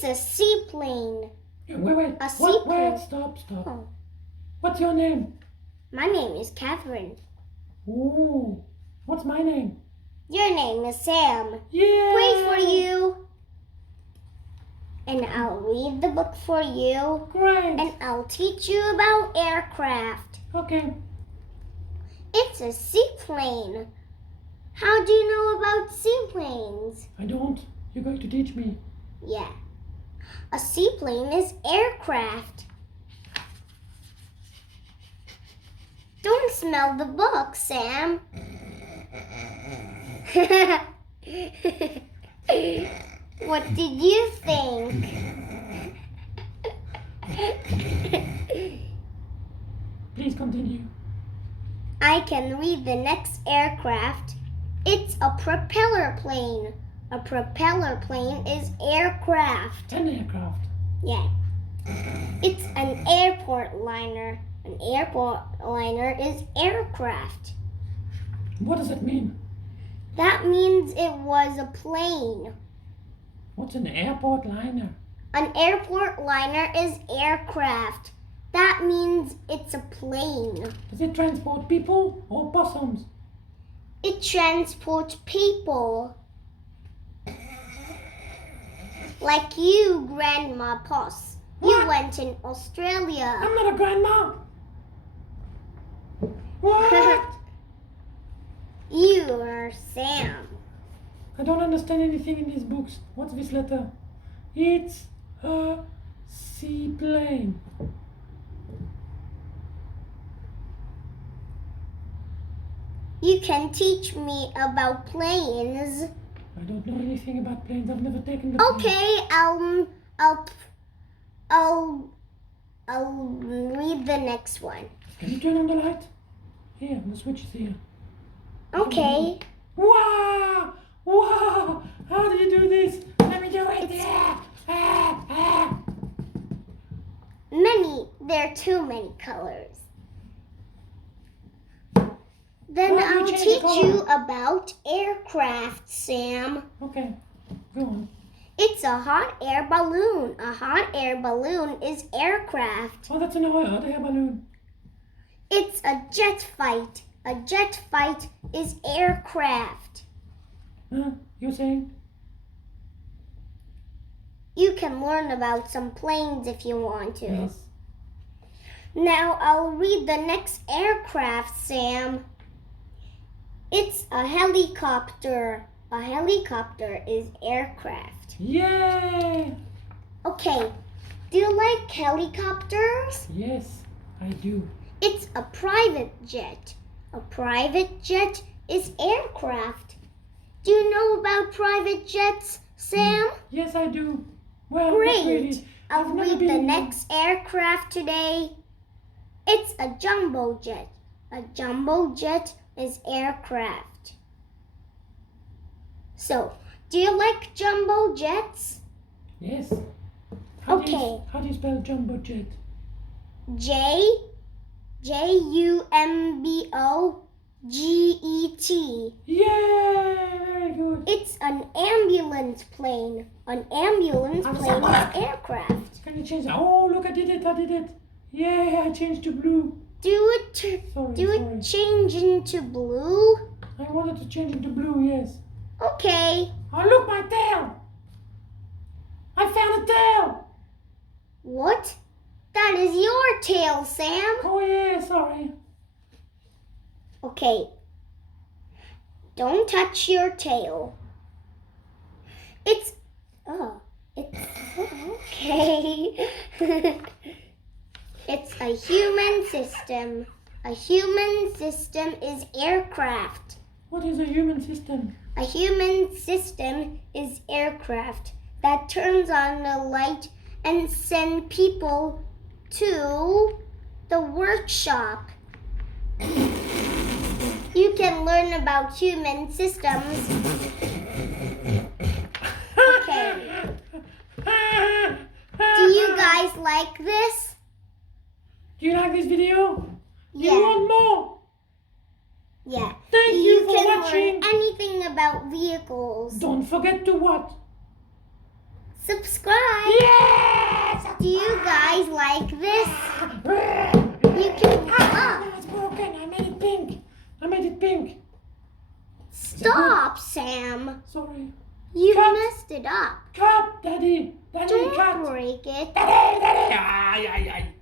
It's a seaplane. Wait. A seaplane. Wait, stop. Oh, What's your name? my name is Catherine. Ooh, what's my name? Your name is Sam. Yeah. Great for you. And I'll read the book for you. Great. And I'll teach you about aircraft. Okay. It's a seaplane. How do you know about seaplanes? I don't. You're going to teach me. Yeah. A seaplane is aircraft. Don't smell the book, Sam. What did you think? Please continue. I can read the next aircraft. It's a propeller plane. A propeller plane is aircraft. An aircraft. Yeah. It's an airport liner. An airport liner is aircraft. What does that mean? That means it was a plane. What's an airport liner? An airport liner is aircraft. That means it's a plane. Does it transport people or possums? It transports people. Like you, Grandma Poss. You What? went in Australia. I'm not a grandma. What? You are Sam. I don't understand anything in these books. What's this letter? It's a seaplane. You can teach me about planes. I don't know anything about planes. I've never taken the plane. Okay, I'll read the next one. Can you turn on the light? Here, the switch is here. Okay. Wow! Wow! How do you do this? Let me do it! There are too many colors. Then Why do you I'll change the teach color? you about aircraft, Sam. Okay, go on. It's a hot air balloon. A hot air balloon is aircraft. Oh, that's an hot air balloon. It's a jet fight. A jet fight is aircraft. Huh? You're saying? You can learn about some planes if you want to. Yes. Now I'll read the next aircraft, Sam. It's a helicopter. A helicopter is aircraft. Yay! Okay, do you like helicopters? Yes, I do. It's a private jet. A private jet is aircraft. Do you know about private jets, Sam? Yes, I do. Well, not Great. really. I'll I've never read been the in one. next aircraft today. It's a jumbo jet. A jumbo jet is aircraft. So, do you like jumbo jets? Yes. How do Okay. you spell jumbo jet? Jumbo-Jet. Yay! Very good. It's an ambulance plane. An ambulance I'm plane sorry. is aircraft. Can you change that? Oh, look, I did it. Yay, I changed to blue. Do it Sorry. change into blue? I wanted to change into blue, yes. Okay. Oh, look, my tail! I found a tail! What? That is your tail, Sam. Oh, yeah, sorry. Okay. Don't touch your tail. It's okay. It's a human system. A human system is aircraft. What is a human system? A human system is aircraft that turns on the light and send people to the workshop. You can learn about human systems. Okay. Do you guys like this? Do you like this video? Yeah. You want more? Yeah. Thank you for can watching. learn anything about vehicles. Don't forget to what? subscribe. Yes! Do you guys like this? You can It's broken. I made it pink. stop, Sam. Sorry. You Cut. messed it up. Cut, Daddy. Daddy, Don't cut. break it. Daddy. Ay.